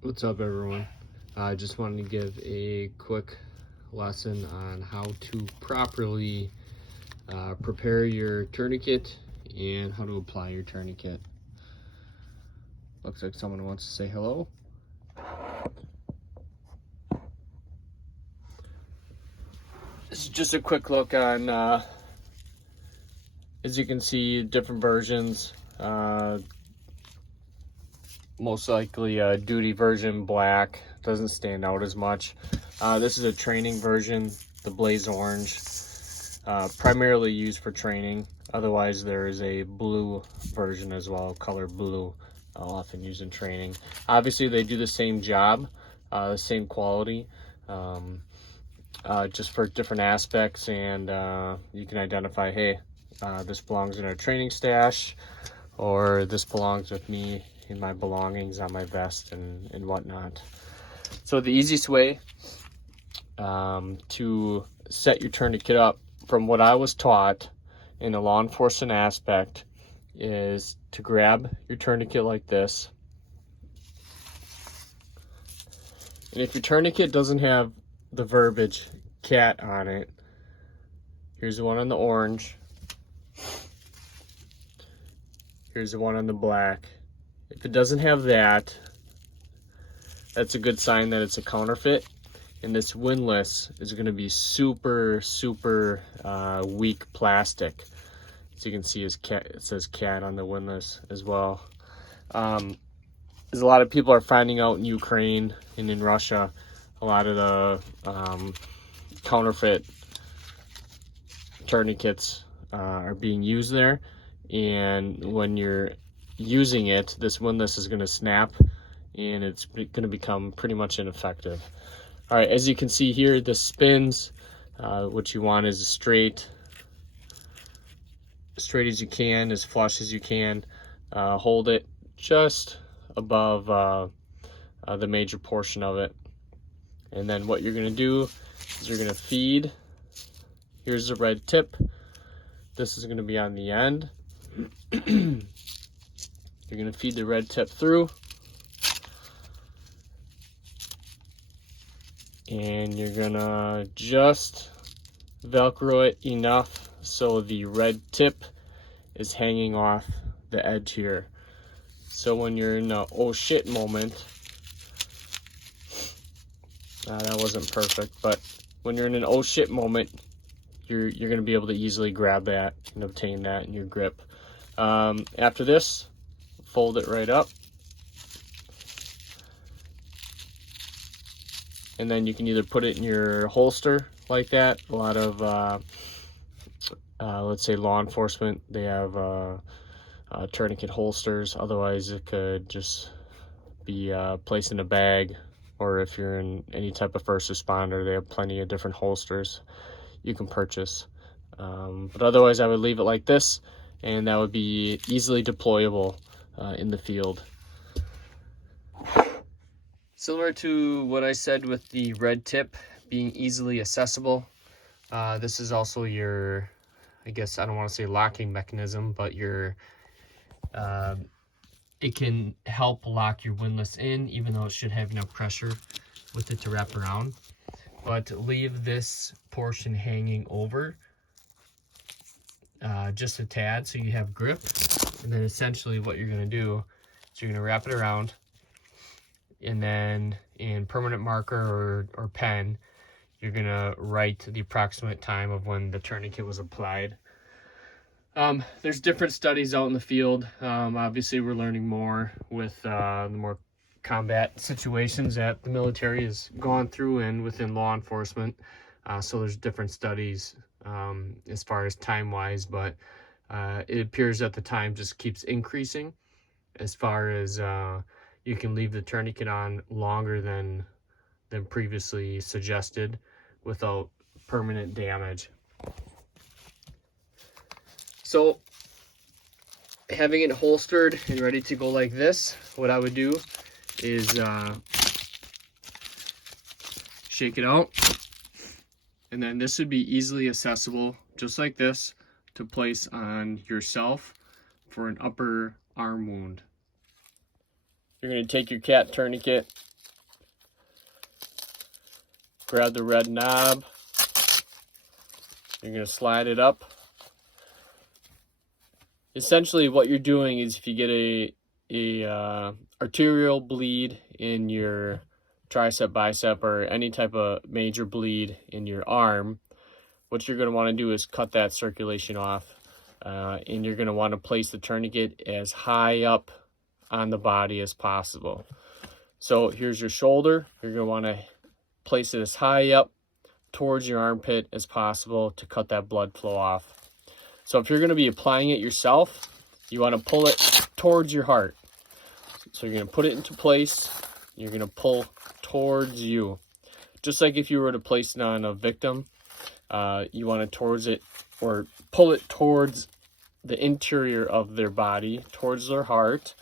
What's up, everyone? I just wanted to give a quick lesson on how to properly prepare your tourniquet and how to apply your tourniquet. Looks like someone wants to say hello. This is just a quick look on, as you can see, different versions. Most likely duty version black, doesn't stand out as much. This is a training version, the blaze orange, primarily used for training. Otherwise there is a blue version as well, color blue, often used in training. Obviously they do the same job, the same quality, just for different aspects, and you can identify, hey, this belongs in a training stash, or this belongs with me in my belongings on my vest and whatnot. So the easiest way to set your tourniquet up, from what I was taught in a law enforcement aspect, is to grab your tourniquet like this. And if your tourniquet doesn't have the verbiage cat on it, here's the one on the orange, here's the one on the black. If it doesn't have that, that's a good sign that it's a counterfeit. And this windlass is going to be super weak plastic. As you can see, it says cat on the windlass as well. As a lot of people are finding out in Ukraine and in Russia, a lot of the counterfeit tourniquets are being used there. And when you're using it, this windlass is going to snap and it's going to become pretty much ineffective. All right, as you can see here, this spins. What you want is straight as you can, as flush as you can. Hold it just above the major portion of it. And then what you're going to do is you're going to feed. Here's the red tip. This is going to be on the end. You're going to feed the red tip through, and you're going to just Velcro it enough so the red tip is hanging off the edge here. So when you're in a oh shit moment, that wasn't perfect, but when you're in an oh shit moment, you're going to be able to easily grab that and obtain that in your grip. After this, fold it right up, and then you can either put it in your holster like that. A lot of let's say law enforcement, they have tourniquet holsters. Otherwise it could just be placed in a bag, or if you're in any type of first responder, they have plenty of different holsters you can purchase. But otherwise I would leave it like this, and that would be easily deployable in the field. Similar to what I said with the red tip being easily accessible, this is also your, I guess I don't want to say locking mechanism, but your it can help lock your windlass in, even though it should have enough pressure with it to wrap around. But leave this portion hanging over just a tad so you have grip. And then essentially what you're going to do is you're going to wrap it around, and then in permanent marker or pen, you're going to write the approximate time of when the tourniquet was applied. There's different studies out in the field. Obviously we're learning more with the more combat situations that the military has gone through and within law enforcement. So there's different studies as far as time wise, but it appears that the time just keeps increasing as far as you can leave the tourniquet on longer than previously suggested without permanent damage. So having it holstered and ready to go like this, what I would do is shake it out, and then this would be easily accessible, just like this, to place on yourself for an upper arm wound. You're going to take your cat tourniquet grab the red knob. You're going to slide it up. Essentially what you're doing is if you get a arterial bleed in your tricep, bicep, or any type of major bleed in your arm, what you're going to want to do is cut that circulation off, and you're going to want to place the tourniquet as high up on the body as possible. So here's your shoulder. You're going to want to place it as high up towards your armpit as possible to cut that blood flow off. So if you're going to be applying it yourself, you want to pull it towards your heart. So you're going to put it into place. You're going to pull towards you. Just like if you were to place it on a victim, you want to pull it towards the interior of their body, towards their heart.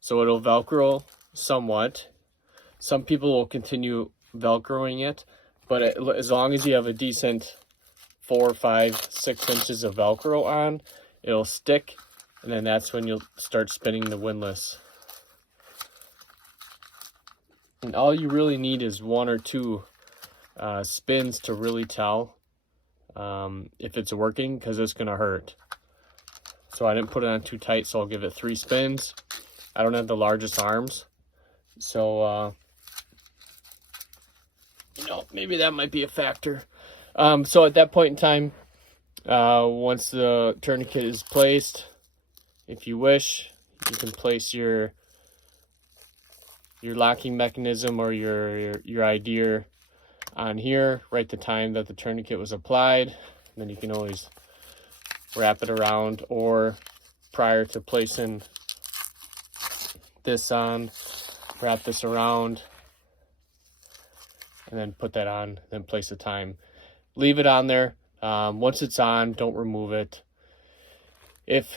So it'll Velcro somewhat. Some people will continue Velcroing it, but as long as you have a decent 4, 5, 6 inches of Velcro on, it'll stick, and then that's when you'll start spinning the windlass. And all you really need is 1 or 2 spins to really tell if it's working, because it's going to hurt. So I didn't put it on too tight, so I'll give it 3 spins. I don't have the largest arms, so maybe that might be a factor. So at that point in time, once the tourniquet is placed, if you wish, you can place your locking mechanism or your idea on here, write the time that the tourniquet was applied, and then you can always wrap it around, or prior to placing this on, wrap this around, and then put that on, then place the time. Leave it on there. Once it's on, don't remove it. If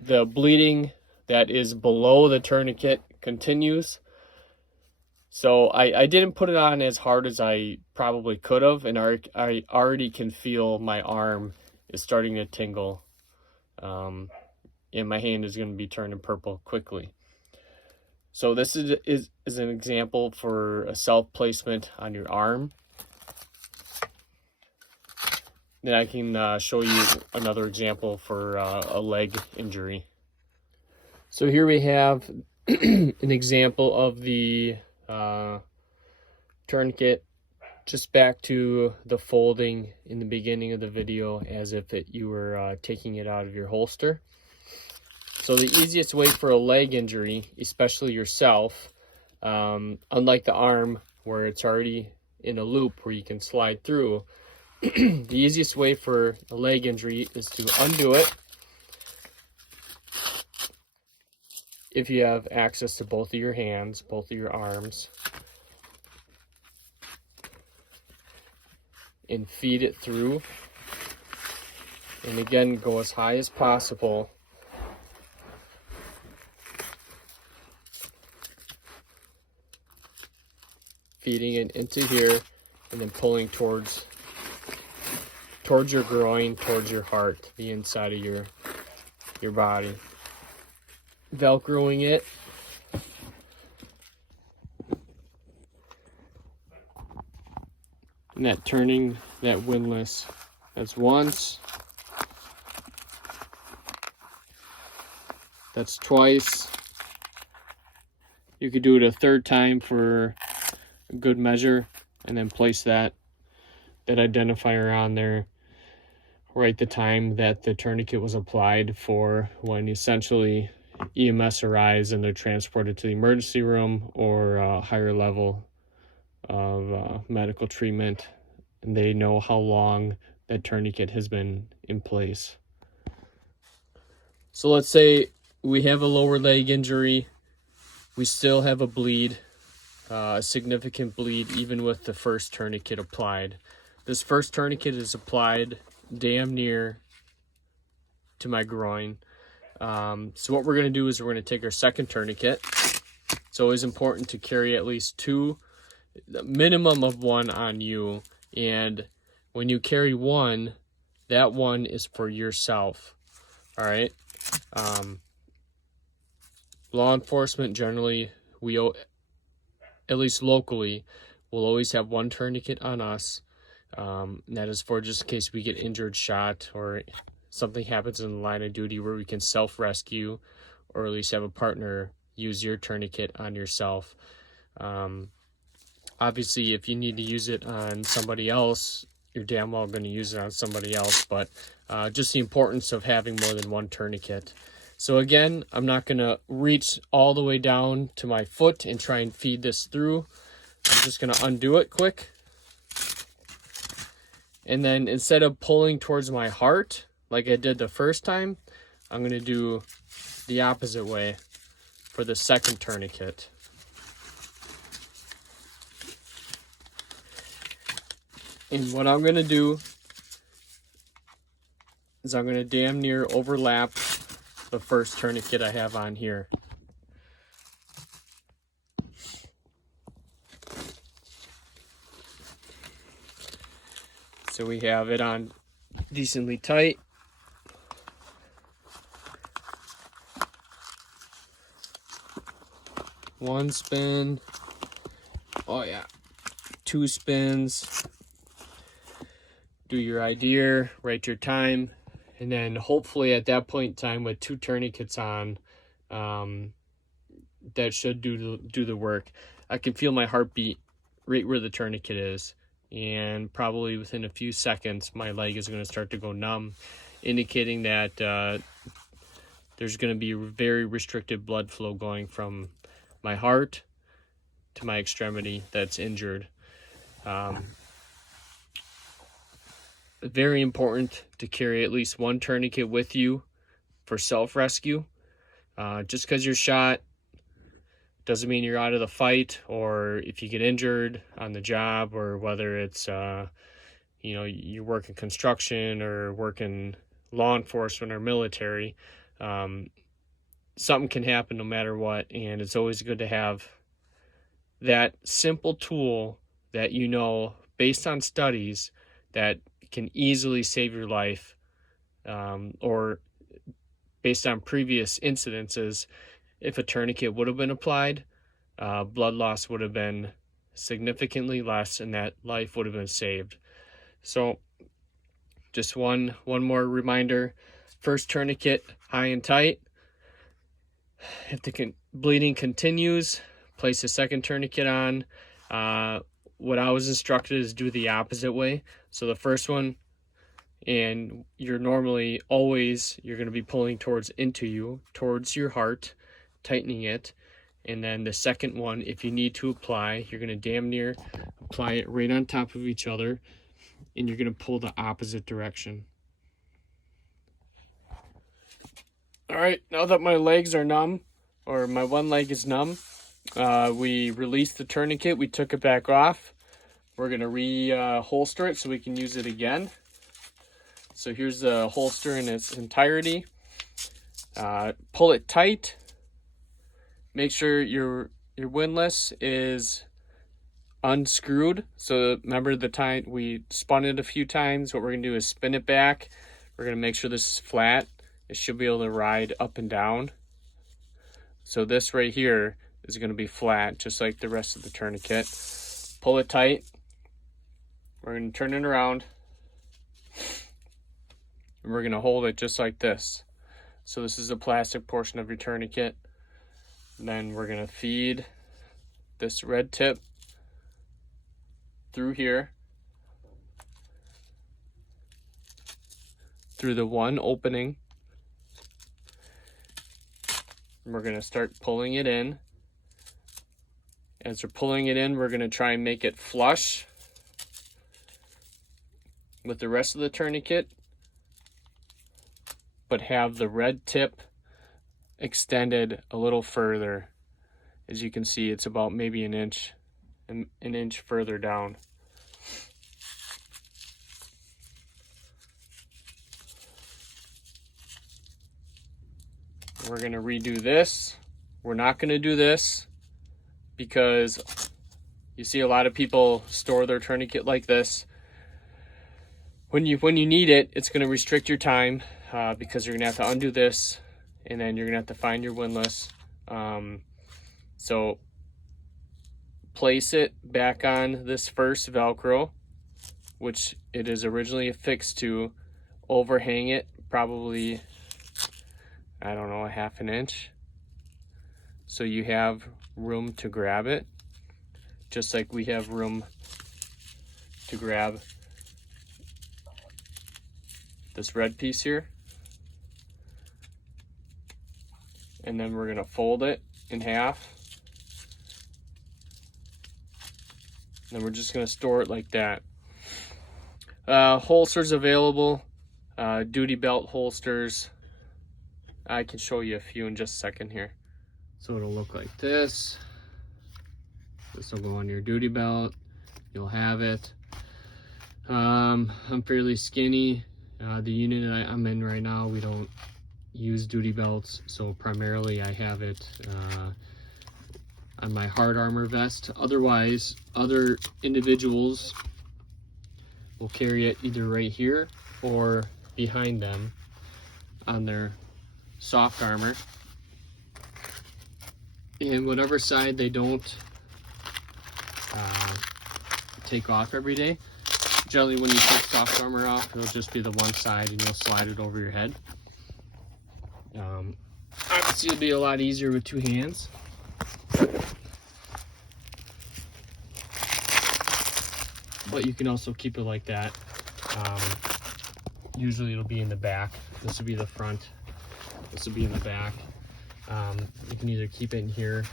the bleeding that is below the tourniquet continues, so I didn't put it on as hard as I probably could have, and I already can feel my arm is starting to tingle, and my hand is going to be turning purple quickly. So this is an example for a self-placement on your arm. Then I can show you another example for a leg injury. So here we have an example of the tourniquet, just back to the folding in the beginning of the video, as if you were taking it out of your holster. So the easiest way for a leg injury, especially yourself, unlike the arm where it's already in a loop where you can slide through, the easiest way for a leg injury is to undo it if you have access to both of your hands, both of your arms, and feed it through, and again go as high as possible. Feeding it into here, and then pulling towards your groin, towards your heart, the inside of your body. Velcroing it. And that turning that windlass. That's once. That's twice. You could do it a third time for a good measure, and then place that identifier on there. Write the time that the tourniquet was applied for when essentially EMS arrives and they're transported to the emergency room or a higher level of medical treatment, and they know how long that tourniquet has been in place. So let's say we have a lower leg injury, we still have a bleed, a significant bleed even with the first tourniquet applied. This first tourniquet is applied damn near to my groin. So what we're going to do is we're going to take our second tourniquet. It's always important to carry at least 2, the minimum of 1 on you. And when you carry 1, that 1 is for yourself. All right. Law enforcement generally, at least locally, we'll always have one tourniquet on us. And that is for just in case we get injured, shot, or something happens in the line of duty where we can self-rescue, or at least have a partner use your tourniquet on yourself. Obviously, if you need to use it on somebody else, you're damn well going to use it on somebody else, but just the importance of having more than one tourniquet. So again, I'm not going to reach all the way down to my foot and try and feed this through. I'm just going to undo it quick. And then instead of pulling towards my heart, like I did the first time, I'm going to do the opposite way for the second tourniquet. And what I'm going to do is I'm going to damn near overlap the first tourniquet I have on here. So we have it on decently tight. One spin. Oh yeah. 2 spins. Do your idea, write your time, and then hopefully at that point in time with 2 tourniquets on, that should do the work. I can feel my heartbeat right where the tourniquet is, and probably within a few seconds my leg is going to start to go numb, indicating that there's going to be very restricted blood flow going from my heart to my extremity that's injured. Very important to carry at least one tourniquet with you for self-rescue. Just because you're shot doesn't mean you're out of the fight, or if you get injured on the job, or whether it's you work in construction or work in law enforcement or military, something can happen no matter what, and it's always good to have that simple tool that based on studies that can easily save your life, or based on previous incidences, if a tourniquet would have been applied, blood loss would have been significantly less and that life would have been saved. So just one more reminder: first tourniquet high and tight. If the bleeding continues, place a second tourniquet on. What I was instructed is do the opposite way. So the first one, and you're going to be pulling towards your heart, tightening it. And then the second one, if you need to apply, you're going to damn near apply it right on top of each other, and you're going to pull the opposite direction. All right, now that my legs are numb, or my one leg is numb, we released the tourniquet, we took it back off. We're going to re-holster it so we can use it again. So here's the holster in its entirety. Pull it tight. Make sure your windlass is unscrewed. So remember the time we spun it a few times. What we're going to do is spin it back. We're going to make sure this is flat. It should be able to ride up and down. So this right here is going to be flat, just like the rest of the tourniquet. Pull it tight. We're going to turn it around. And we're going to hold it just like this. So this is the plastic portion of your tourniquet. And then we're going to feed this red tip through here, through the one opening. And we're going to start pulling it in. As we're pulling it in, we're going to try and make it flush with the rest of the tourniquet, but have the red tip extended a little further. As you can see, it's about maybe an inch further down. We're going to redo this. We're not going to do this because you see a lot of people store their tourniquet like this. When you need it, it's going to restrict your time because you're going to have to undo this, and then you're going to have to find your windlass. So place it back on this first Velcro, which it is originally affixed to, overhang it probably, I don't know, a half an inch, so you have room to grab it, just like we have room to grab this red piece here. And then we're gonna fold it in half. And then we're just gonna store it like that. Holsters available, duty belt holsters. I can show you a few in just a second here. So it'll look like this. This will go on your duty belt. You'll have it. I'm fairly skinny. The unit I'm in right now, we don't use duty belts, so primarily I have it on my hard armor vest. Otherwise, other individuals will carry it either right here or behind them on their soft armor. And whatever side they don't take off every day, generally when you take soft armor off, it'll just be the one side and you'll slide it over your head. Obviously it'll be a lot easier with two hands. But you can also keep it like that. Usually it'll be in the back. This will be the front. This will be in the back. You can either keep it in here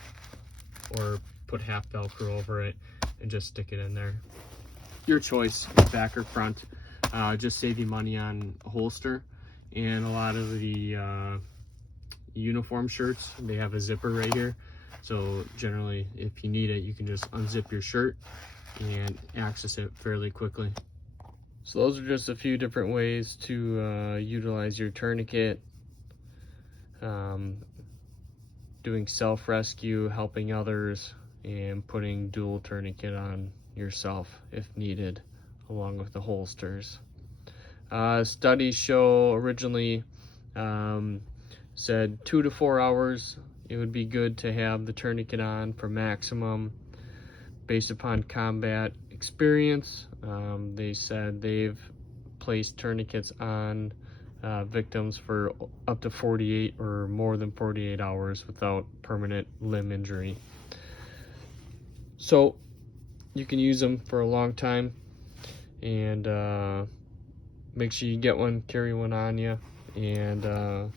or put half Velcro over it and just stick it in there. Your choice, back or front. Just save you money on a holster. And a lot of the uniform shirts, they have a zipper right here. So generally, if you need it, you can just unzip your shirt and access it fairly quickly. So those are just a few different ways to utilize your tourniquet. Doing self-rescue, helping others, and putting dual tourniquet on yourself if needed, along with the holsters. Studies show originally said 2 to 4 hours it would be good to have the tourniquet on for maximum. Based upon combat experience, they said they've placed tourniquets on victims for up to 48 or more than 48 hours without permanent limb injury. So you can use them for a long time, and make sure you get one, carry one on you, and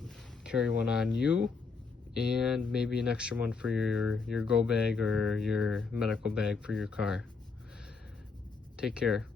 carry one on you, and maybe an extra one for your go bag or your medical bag for your car. Take care.